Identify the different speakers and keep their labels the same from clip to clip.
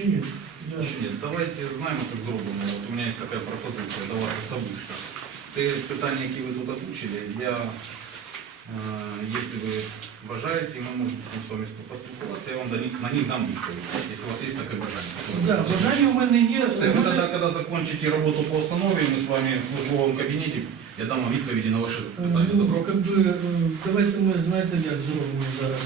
Speaker 1: ні?
Speaker 2: Еще нет. Давайте знаємо, як зробимо. От у мене є така пропозиція до вас особисто. Те питання, які ви тут озвучили, якщо ви бажаєте, ми можемо з вами поспілкуватися, я вам на них дам відповідь, якщо у вас є таке бажання.
Speaker 1: Так, бажання у мене є.
Speaker 2: Все, ви тоді, коли закінчите роботу по установі, ми з вами в службовому кабінеті, я дам вам відповіді на ваші питання.
Speaker 1: Ну, давайте ми, знаєте, як зробимо зараз.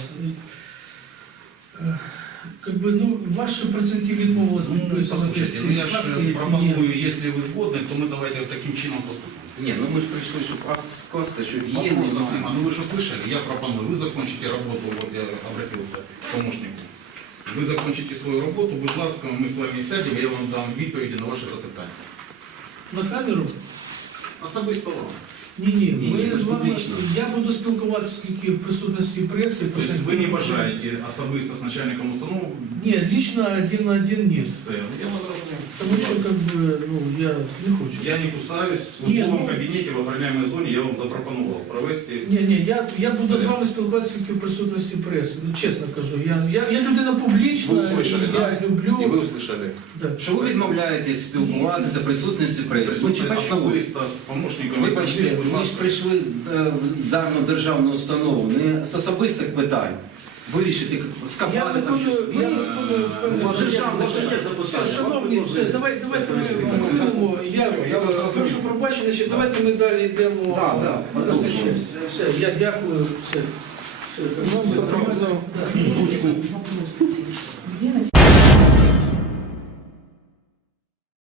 Speaker 1: Ваші працівники відмовились підписувати.
Speaker 2: Слушайте, я ж пропоную, якщо ви згодні, то ми давайте таким чином поступимо.
Speaker 3: Ні, ну ми ж прийшли, щоб акт скласти, що є.
Speaker 2: Вопрос, ну вы что слышали? Я пропоную, вы закончите работу, вот я обратился к помощнику. Вы закончите свою работу, будь ласка, мы с вами сядем, я вам дам відповіді на ваші запитання.
Speaker 1: На камеру?
Speaker 2: Особисто вам.
Speaker 1: Ні,
Speaker 3: Ні,
Speaker 1: ми з вами,
Speaker 3: публічно.
Speaker 1: я буду спілкуватися тільки в присутності преси.
Speaker 2: Тобто ви не бажаєте особисто з начальником установи?
Speaker 1: Ні, лично один на один ні.
Speaker 2: Це, я вас розумію.
Speaker 1: Тому що, я не хочу.
Speaker 2: Я не кусаюсь, в службовому кабінеті в охороняемой зоні я вам запропонував провести.
Speaker 1: Ні, я буду з вами спілкуватися тільки в присутності преси. Ну, чесно кажу, я людина публічна,
Speaker 2: Ви услышали,
Speaker 1: я
Speaker 2: да?
Speaker 1: люблю.
Speaker 3: І ви услышали.
Speaker 1: Да.
Speaker 3: Що ви відмовляєтесь спілкуватися в присутності преси? Ви чи почули?
Speaker 2: Особисто з помощником.
Speaker 3: Ви почули, ми ж прийшли в дану державну установу не з особистих питань. Вирішити,
Speaker 1: Я
Speaker 3: скапати там щось.
Speaker 1: виконую шановні, все, давайте ми будемо. Я прошу пробачення, ще давайте ми далі йдемо.
Speaker 3: Так.
Speaker 1: Все, я дякую. Все.
Speaker 4: Где